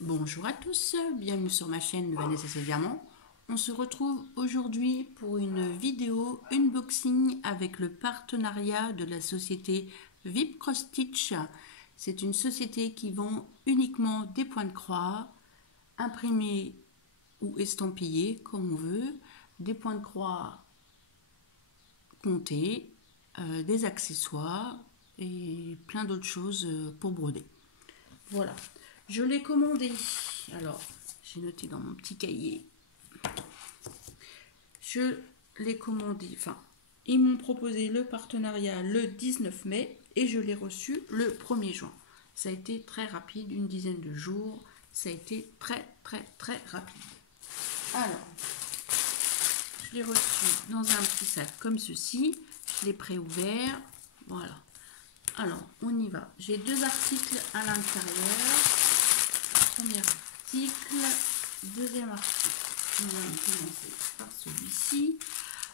Bonjour à tous, bienvenue sur ma chaîne Vanessa C'est Diamant. On se retrouve aujourd'hui pour une vidéo unboxing avec le partenariat de la société VIP Cross Stitch. C'est une société qui vend uniquement des points de croix, imprimés ou estampillés comme on veut, des points de croix comptés, des accessoires et plein d'autres choses pour broder. Voilà, je l'ai commandé. Alors, j'ai noté dans mon petit cahier. Je l'ai commandé, enfin, ils m'ont proposé le partenariat le 19 mai et je l'ai reçu le 1er juin. Ça a été très rapide, une dizaine de jours. Ça a été très rapide. Alors, je l'ai reçu dans un petit sac comme ceci. Je l'ai préouvert. Voilà. Alors, on y va. J'ai deux articles à l'intérieur. Premier article, deuxième article. On va commencer par celui-ci.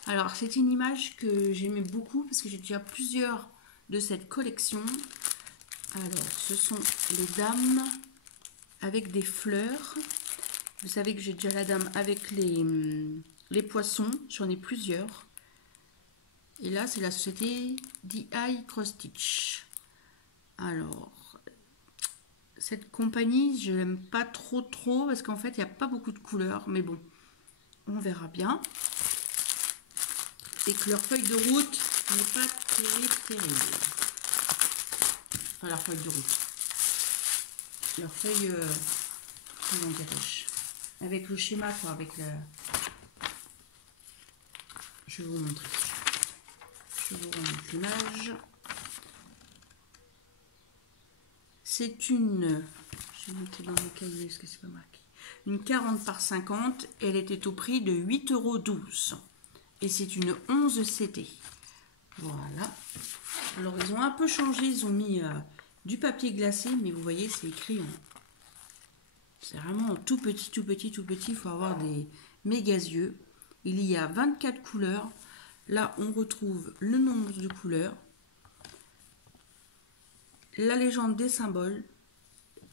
Alors, c'est une image que j'aimais beaucoup parce que j'ai déjà plusieurs de cette collection. Alors, ce sont les dames avec des fleurs. Vous savez que j'ai déjà la dame avec les poissons. J'en ai plusieurs. Et là, c'est la société DI Cross Stitch. Alors, cette compagnie, je l'aime pas trop parce qu'en fait, il n'y a pas beaucoup de couleurs. Mais bon, on verra bien. Et que leur feuille de route n'est pas terrible. Enfin, leur feuille de route. Leur feuille, comment dirais-je, avec le schéma, quoi, avec la... Je vais vous montrer. Je vous remontre l'image. C'est une... Je vais noter dans mon cahier, parce que c'est pas marqué. Une 40 par 50. Elle était au prix de 8,12 €. Et c'est une 11 CT. Voilà. Alors, ils ont un peu changé. Ils ont mis du papier glacé. Mais vous voyez, c'est écrit en... C'est vraiment tout petit. Il faut avoir des méga yeux. Il y a 24 couleurs. Là, on retrouve le nombre de couleurs, la légende des symboles,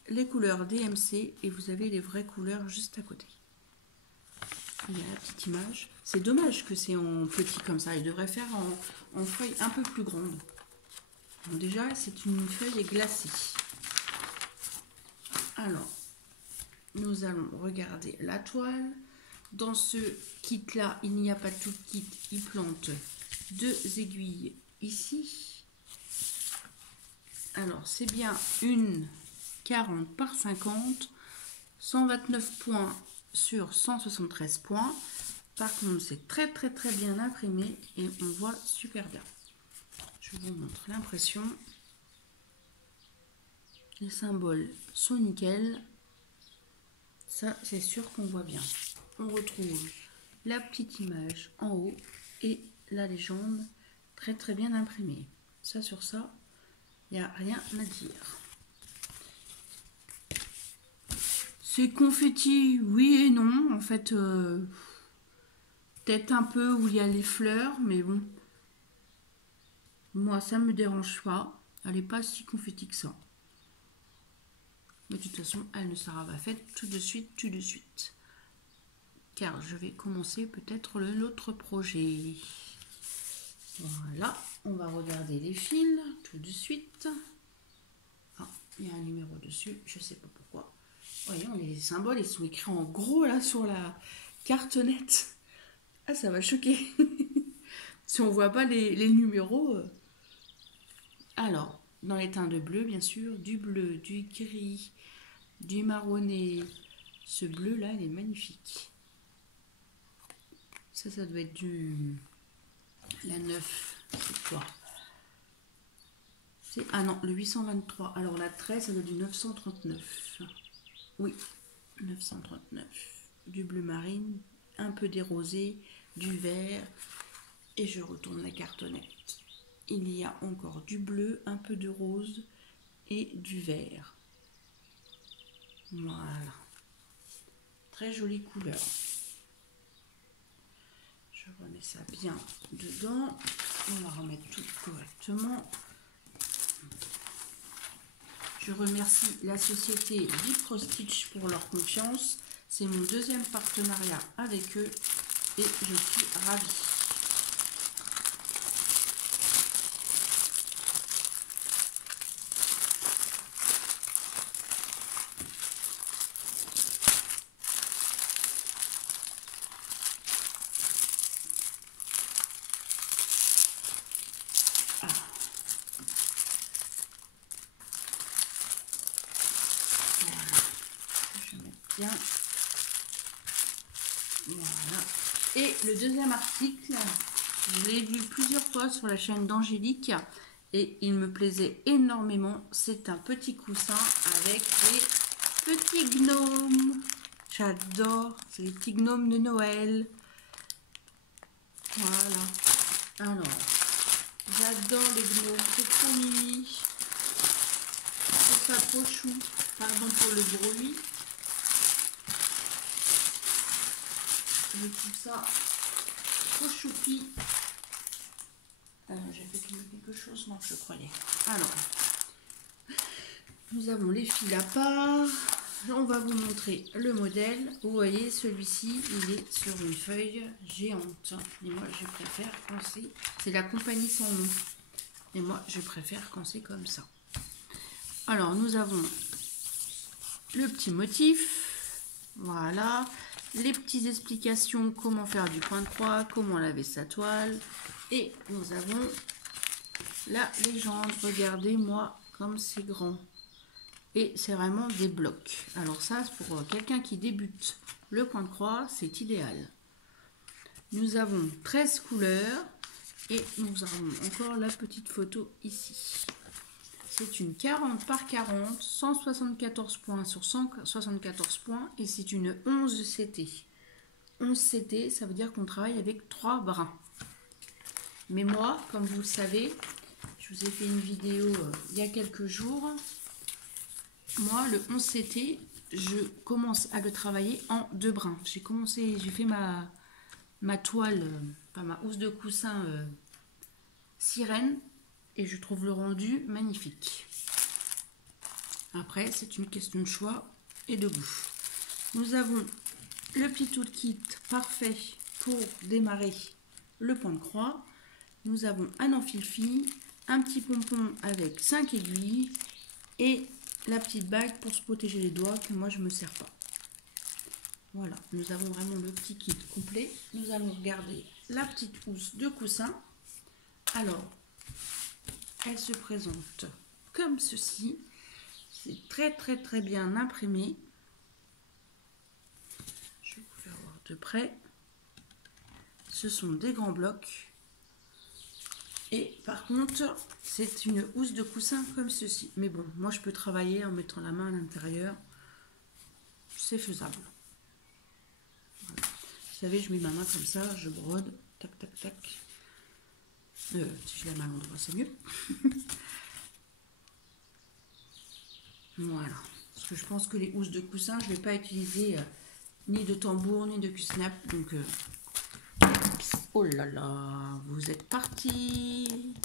les couleurs DMC et vous avez les vraies couleurs juste à côté. Il y a la petite image. C'est dommage que c'est en petit comme ça. Il devrait faire en feuille un peu plus grande. Donc déjà, c'est une feuille glacée. Alors, nous allons regarder la toile. Dans ce kit-là, il n'y a pas tout le kit. Il plante deux aiguilles ici. Alors, c'est bien une 40 par 50, 129 points sur 173 points. Par contre, c'est très bien imprimé et on voit super bien. Je vous montre l'impression. Les symboles sont nickel. Ça, c'est sûr qu'on voit bien. On retrouve la petite image en haut et la légende très bien imprimée. Ça, sur ça, il n'y a rien à dire. C'est confetti, oui et non. En fait, peut-être un peu où il y a les fleurs, mais bon. Moi, ça ne me dérange pas. Elle n'est pas si confetti que ça. Mais de toute façon, elle ne sera pas faite tout de suite. Car je vais commencer peut-être l'autre projet. Voilà, on va regarder les fils tout de suite. Ah, il y a un numéro dessus, je ne sais pas pourquoi. Voyons, les symboles, ils sont écrits en gros là sur la cartonnette. Ah, ça va choquer. Si on voit pas les numéros. Alors, dans les teints de bleu, bien sûr, du bleu, du gris, du marronné. Ce bleu là, il est magnifique. Ça doit être la 9. C'est quoi? Ah non, le 823. Alors la 13, ça doit être du 939. Oui, 939. Du bleu marine, un peu des rosés, du vert. Et je retourne la cartonnette. Il y a encore du bleu, un peu de rose et du vert. Voilà. Très jolie couleur. Je remets ça bien dedans. On va remettre tout correctement. Je remercie la société Viprostitch pour leur confiance. C'est mon deuxième partenariat avec eux et je suis ravie. Bien. Voilà. Et le deuxième article, je l'ai vu plusieurs fois sur la chaîne d'Angélique et il me plaisait énormément. C'est un petit coussin avec des petits gnomes. J'adore, c'est les petits gnomes de Noël. Voilà. Alors, j'adore les gnomes, c'est trop mimi. C'est ça, trop chou. Pardon pour le bruit. Je trouve ça trop choupi. J'ai fait quelque chose, non, je croyais. Alors, nous avons les fils à part. On va vous montrer le modèle. Vous voyez, celui-ci, il est sur une feuille géante. Et moi, je préfère quand c'est la compagnie sans nom. Et moi, je préfère quand c'est comme ça. Alors, nous avons le petit motif. Voilà. Les petites explications, comment faire du point de croix, comment laver sa toile. Et nous avons la légende. Regardez-moi comme c'est grand. Et c'est vraiment des blocs. Alors ça, pour quelqu'un qui débute le point de croix, c'est idéal. Nous avons 13 couleurs. Et nous avons encore la petite photo ici. C'est une 40 par 40, 174 points sur 174 points et c'est une 11 CT. 11 CT, ça veut dire qu'on travaille avec 3 brins. Mais moi, comme vous le savez, je vous ai fait une vidéo il y a quelques jours. Moi, le 11 CT, je commence à le travailler en 2 brins. J'ai fait ma toile, enfin ma housse de coussin sirène. Et je trouve le rendu magnifique. Après, c'est une question de choix et de goût. Nous avons le petit toolkit parfait pour démarrer le point de croix. Nous avons un enfile-fil, un petit pompon avec 5 aiguilles et la petite bague pour se protéger les doigts que moi je ne me sers pas. Voilà, nous avons vraiment le petit kit complet. Nous allons regarder la petite housse de coussin. Alors, elle se présente comme ceci. C'est très bien imprimé. Je vais vous faire voir de près. Ce sont des grands blocs. Et par contre, c'est une housse de coussin comme ceci. Mais bon, moi je peux travailler en mettant la main à l'intérieur. C'est faisable. Voilà. Vous savez, je mets ma main comme ça, je brode. Tac, tac, tac. Si je la mets à l'endroit, c'est mieux. Voilà. Parce que je pense que les housses de coussin, je ne vais pas utiliser ni de tambour, ni de Q-snap. Donc, oh là là, vous êtes parti.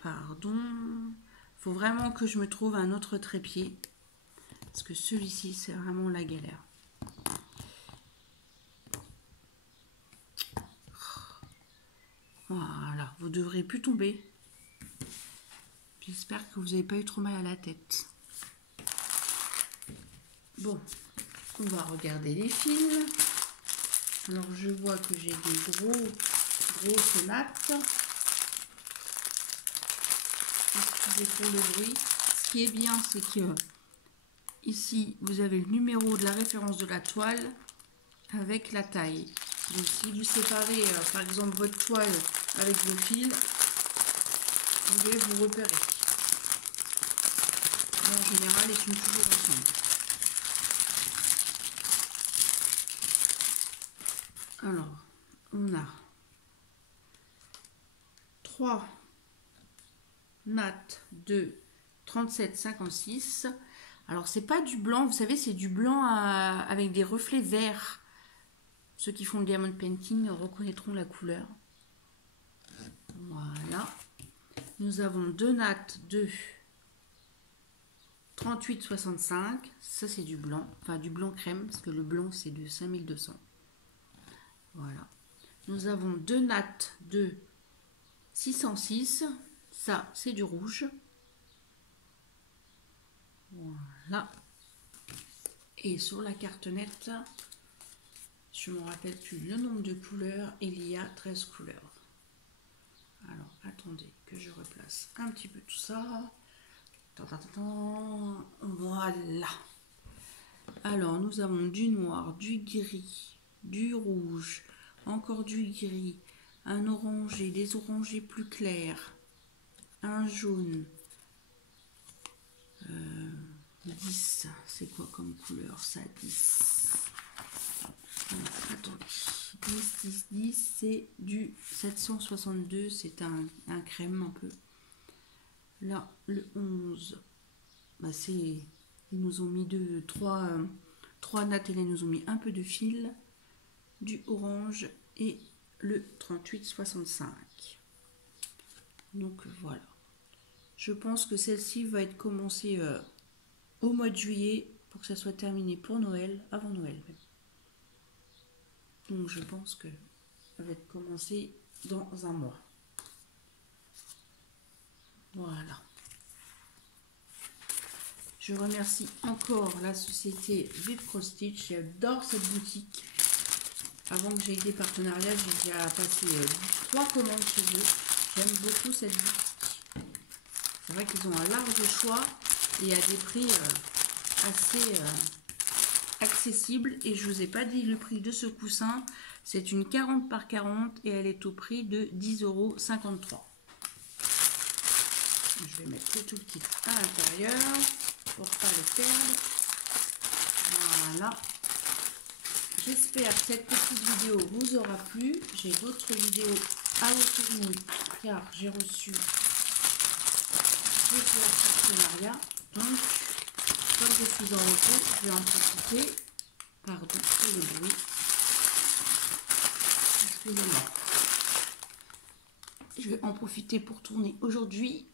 Pardon. Il faut vraiment que je me trouve un autre trépied. Parce que celui-ci, c'est vraiment la galère. Voilà, vous devrez plus tomber. J'espère que vous n'avez pas eu trop mal à la tête. Bon, on va regarder les fils. Alors, je vois que j'ai des grosses nattes. Excusez pour le bruit. Ce qui est bien, c'est que ici, vous avez le numéro de la référence de la toile avec la taille. Donc, si vous séparez, par exemple, votre toile avec vos fils, vous pouvez vous repérer. En général, ils sont toujours ensemble. Alors, on a 3 nattes de 37,56. Alors, c'est pas du blanc, vous savez, c'est du blanc avec des reflets verts. Ceux qui font le diamond painting reconnaîtront la couleur. Voilà. Nous avons 2 nattes de 38,65. Ça, c'est du blanc. Enfin, du blanc crème, parce que le blanc, c'est de 5200. Voilà. Nous avons deux nattes de 606. Ça, c'est du rouge. Voilà. Et sur la carte nette, je ne me rappelle plus le nombre de couleurs. Il y a 13 couleurs. Alors, attendez que je replace un petit peu tout ça. Voilà. Alors, nous avons du noir, du gris, du rouge, encore du gris, un orangé, des orangés plus clairs, un jaune. 10, c'est quoi comme couleur ça? 10. Attendez. 10, c'est du 762, c'est un crème un peu. Là, le 11, bah ils nous ont mis trois nattes et là, ils nous ont mis un peu de fil, du orange et le 38,65. Donc voilà. Je pense que celle-ci va être commencée au mois de juillet pour que ça soit terminé pour Noël, avant Noël même. Donc je pense que ça va être commencé dans un mois. Voilà. Je remercie encore la société Vipro Stitch. J'adore cette boutique. Avant que j'aie des partenariats, j'ai déjà passé 3 commandes chez eux. J'aime beaucoup cette boutique. C'est vrai qu'ils ont un large choix et à des prix assez accessibles. Et je ne vous ai pas dit le prix de ce coussin. C'est une 40 par 40 et elle est au prix de 10,53 €. Je vais mettre le tout petit à l'intérieur pour ne pas le perdre. Voilà. J'espère que cette petite vidéo vous aura plu. J'ai d'autres vidéos à vous tourner car j'ai reçu plusieurs partenariats. Donc, comme je suis en repos, je vais en profiter. Pardon pour le bruit. Excusez-moi. Je vais en profiter pour tourner aujourd'hui.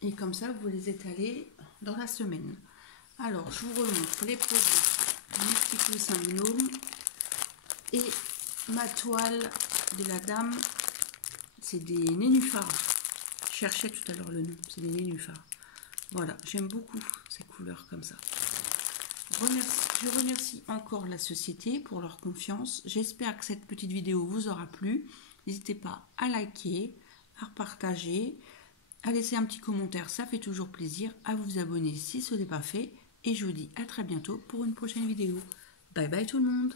Et comme ça, vous les étalez dans la semaine. Alors, je vous remontre les produits. Mon petit coussin gnome et ma toile de la dame. C'est des nénuphars. Je cherchais tout à l'heure le nom. C'est des nénuphars. Voilà, j'aime beaucoup ces couleurs comme ça. Je remercie encore la société pour leur confiance. J'espère que cette petite vidéo vous aura plu. N'hésitez pas à liker, à partager, à laisser un petit commentaire, ça fait toujours plaisir, à vous abonner si ce n'est pas fait. Et je vous dis à très bientôt pour une prochaine vidéo. Bye bye tout le monde.